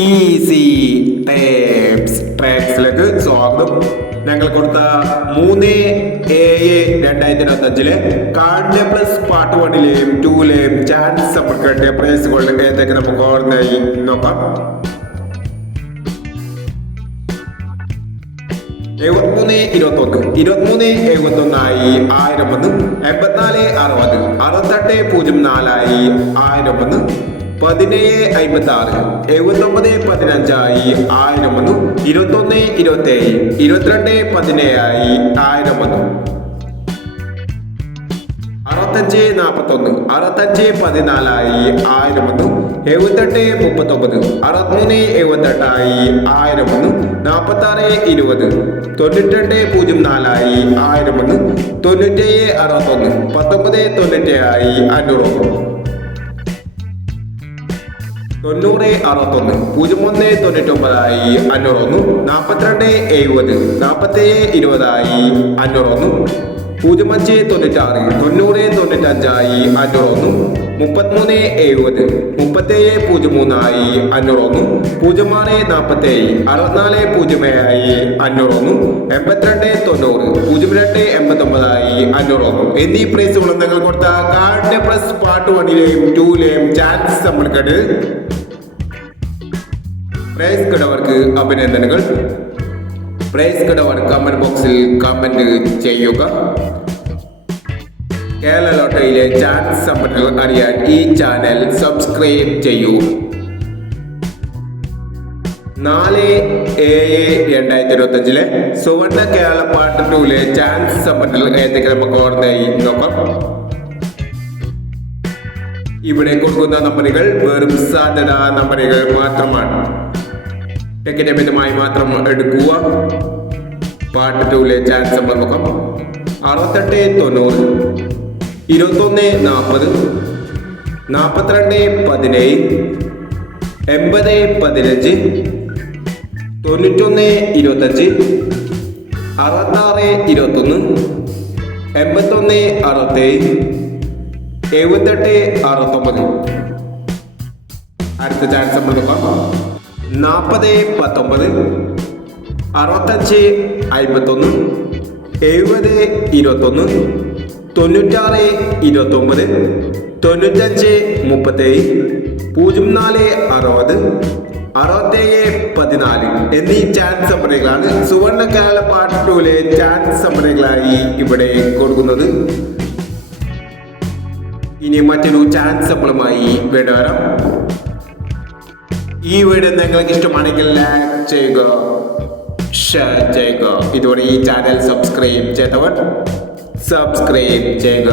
Easy ട്രാക്സിലേക്ക് സ്വാഗതം. ഞങ്ങൾ കൊടുത്ത 3/7/2025 കാർഡ് പ്ലസ് പാർട്ട് 1ലെയും 2ലെയും ചാൻസ് സമ്പർക്കട്ടെ പ്രൈസുകളുടെ ഏതൊക്കെ നമുക്ക് ഓർമ്മയായി നോക്കാം. 73-21 1000 വന്ന് 84-60 68-04 1000 വന്ന് 17-56 79-15 1000 വന്നു 21-27 22-17 1000 വന്നു 65-41 65-14 1000 വന്നു 78-39 63-78 1000 വന്നു 46-20 92-04 1000 വന്നു 97-61 19-97 500 വന്നു 90-61 01-99 500 42-70 47-20 500 05-96 90-95 500 33-70 37-03 500 06-47 64-07 500 82-90 02-89 എന്നീ പ്രൈസുകളും നിങ്ങൾ കൊടുത്ത കാർഡ് പ്ലസ് പാർട്ട് 1ലെയും 2ലെയും ചാൻസ് സമ്പർക്കട്ട് പ്രൈസ് കിടവർക്ക് അഭിനന്ദനങ്ങൾ. പ്രൈസ് കിടവർ കമന്റ് ബോക്സിൽ കമന്റ് ചെയ്യുക. കേരള ലോട്ടറിയിലെ ചാൻസ് സമ്പർക്കങ്ങൾ അറിയാൻ ഈ ചാനൽ സബ്സ്ക്രൈബ് ചെയ്യൂ. 4/7/2025 സുവർണ കേരള പാർട്ട് 2ലെ ചാൻസ് സമ്പർക്കങ്ങൾ ഏതൊക്കെ നമുക്ക് ഓർമ്മയായി നോക്കാം. ഇവിടെ കൊടുക്കുന്ന നമ്പറുകൾ വെറും സാധ്യതാ നമ്പറുകൾ മാത്രമാണ്. ടിക്കറ്റ് മിതമായി മാത്രം എടുക്കുക. പാർട്ട് 2ലെ ചാൻസ് നമ്പർ നോക്കാം. 68-90 21-40 42-17 80-15 91-25 66-21 81-67 78-69. അടുത്ത ചാൻസ് നമ്മൾ നോക്കാം. 40-19 65-51 70-21 96-29 95-37 04-60 67-14 എന്നീ ചാൻസ് സമ്പർക്കങ്ങളാണ് സുവർണ കേരള പാർട്ട് 2ലെ ചാൻസ് സമ്പർക്കങ്ങളായി ഇവിടെ കൊടുക്കുന്നത്. ഇനി മറ്റൊരു ചാൻസ് സമ്പളുമായി വീണ്ടും വരാം. ഈ വീഡിയോ നിങ്ങൾക്ക് ഇഷ്ടമാണെങ്കിൽ ലൈക്ക് ചെയ്യുക, ഷെയർ ചെയ്യുക. ഇതുവരെ ഈ ചാനൽ സബ്സ്ക്രൈബ് ചെയ്തവർ സബ്സ്ക്രൈബ് ചെയ്യുക.